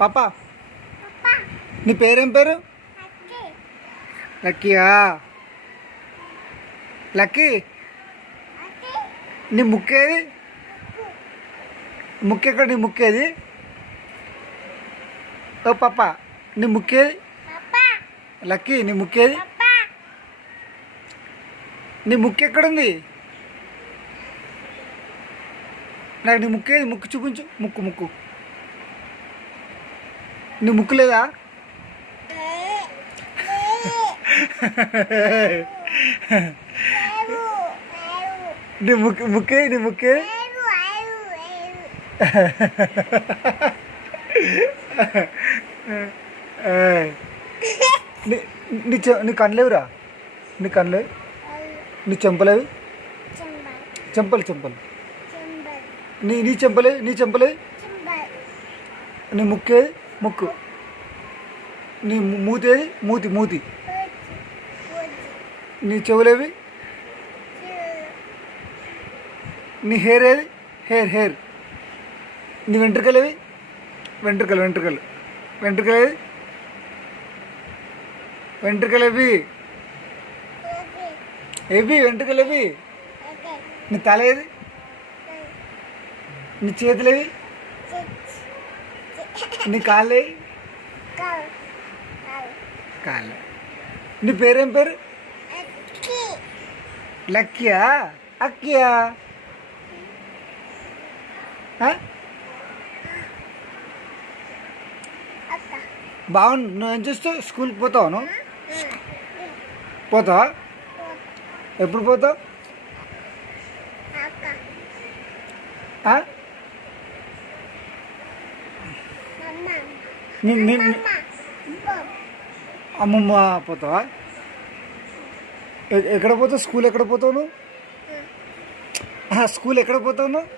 పాపా నీ పేరేం పేరు? లక్కీయా? లక్కీ నీ ముక్కేది? ముక్కెక్కడ? నీ ముక్కేది? ఓ పాపా నీ ముక్కేది? లక్కీ నీ ముక్కేది? నీ ముక్కు ఎక్కడుంది? నాకు నీ ముక్కేది? ముక్కు చూపించు. ముక్కు ముక్కు నీ ముక్కు లేదా? నీ ముక్కే నీ ముక్కే నీ కళ్ళేవురా? నీ కళ్ళే? నీ చెంపలేవి? చెంపలు చెంపలు నీ చెంపలే? నీ చెంపలే? నీ ముక్కేది? ముక్కు. నీ మూతేది? మూతి మూతి. నీ చెవులేవి? నీ హెయిర్ ఏది? Hair hair. నీ వెంట్రుకలేవి? వెంట్రుకలు వెంట్రుకలు వెంట్రుకలేవి? వెంట్రుకలేవి? ఏవి వెంట్రుకలేవి? నీ తల ఏది? నీ చేతులేవి? నీ కాళ్ళేవి? కాళ్ళు. నీ పేరేం పేరు? లక్కీయా? అక్కియా? బాగుంది. నువ్వేం చేస్తావు? స్కూల్కి పోతావు? నువ్వు పోతావా? ఎప్పుడు పోతావు? అమ్మమ్మ పోతావా? ఎక్కడ పోతావు? స్కూల్ ఎక్కడ పోతావు నువ్వు? స్కూల్ ఎక్కడ పోతావు నువ్వు?